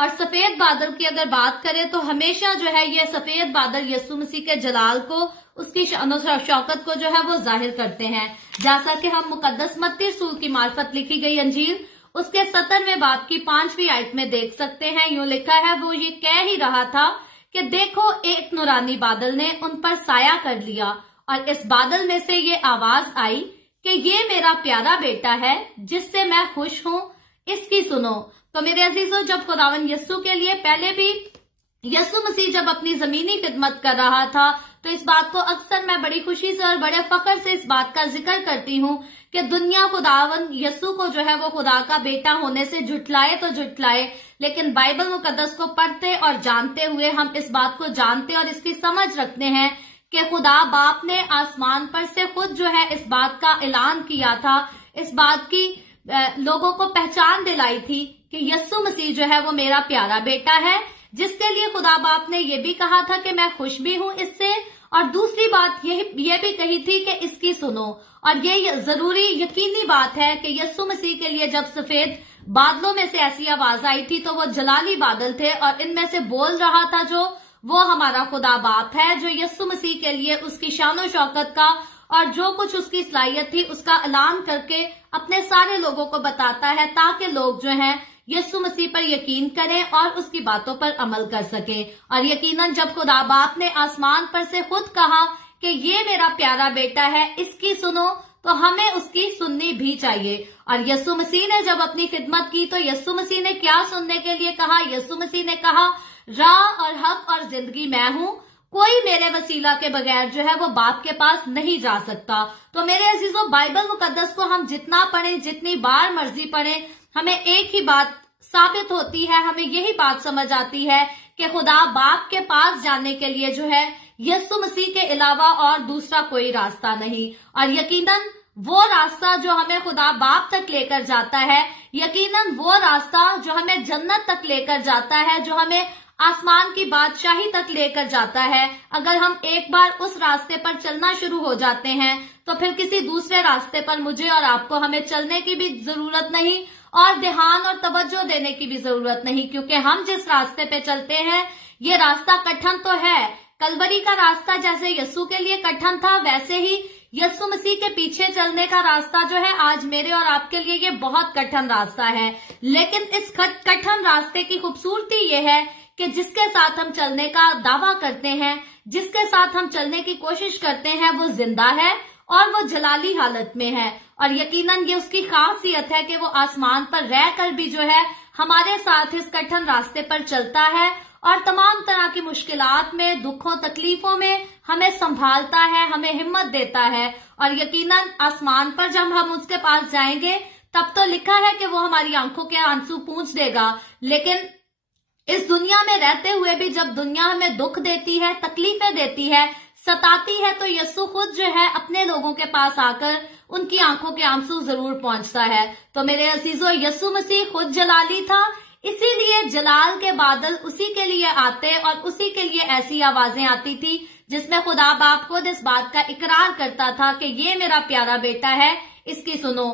और सफेद बादल की अगर बात करें तो हमेशा जो है ये सफेद बादल यीशु मसीह के जलाल को, उसकी शान और शौकत को जो है वो जाहिर करते हैं। जैसा कि हम मुकद्दस मत्ती रसूल की मार्फत लिखी गई अंजील उसके 17वें बाब की 5वीं आयत में देख सकते हैं। यूं लिखा है, वो ये कह ही रहा था कि देखो एक नूरानी बादल ने उन पर साया कर लिया और इस बादल में से ये आवाज आई कि ये मेरा प्यारा बेटा है जिससे मैं खुश हूं, इसकी सुनो। तो मेरे अजीजों, जब खुदावन यीशु के लिए पहले भी यीशु मसीह जब अपनी जमीनी खिदमत कर रहा था तो इस बात को अक्सर मैं बड़ी खुशी से और बड़े फख्र से इस बात का जिक्र करती हूँ कि दुनिया खुदावन यीशु को जो है वो खुदा का बेटा होने से झुठलाए तो झुठलाए, लेकिन बाइबल मुकद्दस को पढ़ते और जानते हुए हम इस बात को जानते और इसकी समझ रखते हैं कि खुदा बाप ने आसमान पर से खुद जो है इस बात का ऐलान किया था, इस बात की लोगों को पहचान दिलाई थी कि यीशु मसीह जो है वो मेरा प्यारा बेटा है, जिसके लिए खुदा बाप ने ये भी कहा था कि मैं खुश भी हूं इससे। और दूसरी बात ये भी कही थी कि इसकी सुनो। और ये जरूरी यकीनी बात है कि यीशु मसीह के लिए जब सफेद बादलों में से ऐसी आवाज आई थी तो वो जलाली बादल थे और इनमें से बोल रहा था जो वो हमारा खुदा बाप है, जो यीशु मसीह के लिए उसकी शान शौकत का और जो कुछ उसकी सलाहियत थी उसका ऐलान करके अपने सारे लोगों को बताता है, ताकि लोग जो हैं यीशु मसीह पर यकीन करें और उसकी बातों पर अमल कर सकें। और यकीनन जब खुदा बाप ने आसमान पर से खुद कहा कि ये मेरा प्यारा बेटा है, इसकी सुनो, तो हमें उसकी सुननी भी चाहिए। और यीशु मसीह ने जब अपनी खिदमत की तो यीशु मसीह ने क्या सुनने के लिए कहा? यीशु मसीह ने कहा, राह और हक और जिंदगी मैं हूं, कोई मेरे वसीला के बगैर जो है वो बाप के पास नहीं जा सकता। तो मेरे अजीजों, बाइबल मुकद्दस को हम जितना पढ़ें, जितनी बार मर्जी पढ़ें, हमें एक ही बात साबित होती है, हमें यही बात समझ आती है कि खुदा बाप के पास जाने के लिए जो है यीशु मसीह के अलावा और दूसरा कोई रास्ता नहीं। और यकीनन वो रास्ता जो हमें खुदा बाप तक लेकर जाता है, यकीनन वो रास्ता जो हमें जन्नत तक लेकर जाता है, जो हमें आसमान की बादशाही तक लेकर जाता है, अगर हम एक बार उस रास्ते पर चलना शुरू हो जाते हैं तो फिर किसी दूसरे रास्ते पर मुझे और आपको हमें चलने की भी जरूरत नहीं और ध्यान और तवज्जो देने की भी जरूरत नहीं, क्योंकि हम जिस रास्ते पे चलते हैं ये रास्ता कठिन तो है। कलवरी का रास्ता जैसे यीशु के लिए कठिन था, वैसे ही यीशु मसीह के पीछे चलने का रास्ता जो है आज मेरे और आपके लिए ये बहुत कठिन रास्ता है। लेकिन इस कठिन रास्ते की खूबसूरती ये है कि जिसके साथ हम चलने का दावा करते हैं, जिसके साथ हम चलने की कोशिश करते हैं, वो जिंदा है और वो जलाली हालत में है। और यकीनन ये उसकी खासियत है कि वो आसमान पर रहकर भी जो है हमारे साथ इस कठिन रास्ते पर चलता है और तमाम तरह की मुश्किलात में, दुखों, तकलीफों में हमें संभालता है, हमें हिम्मत देता है। और यकीनन आसमान पर जब हम उसके पास जाएंगे तब तो लिखा है कि वो हमारी आंखों के आंसू पूंछ देगा। लेकिन इस दुनिया में रहते हुए भी जब दुनिया हमें दुख देती है, तकलीफें देती है, सताती है, तो यीशु खुद जो है अपने लोगों के पास आकर उनकी आंखों के आंसू जरूर पहुंचता है। तो मेरे अजीजों, यीशु मसीह खुद जलाली था, इसीलिए जलाल के बादल उसी के लिए आते और उसी के लिए ऐसी आवाजें आती थी जिसमें खुदा बाप खुद इस बात का इकरार करता था कि ये मेरा प्यारा बेटा है, इसकी सुनो।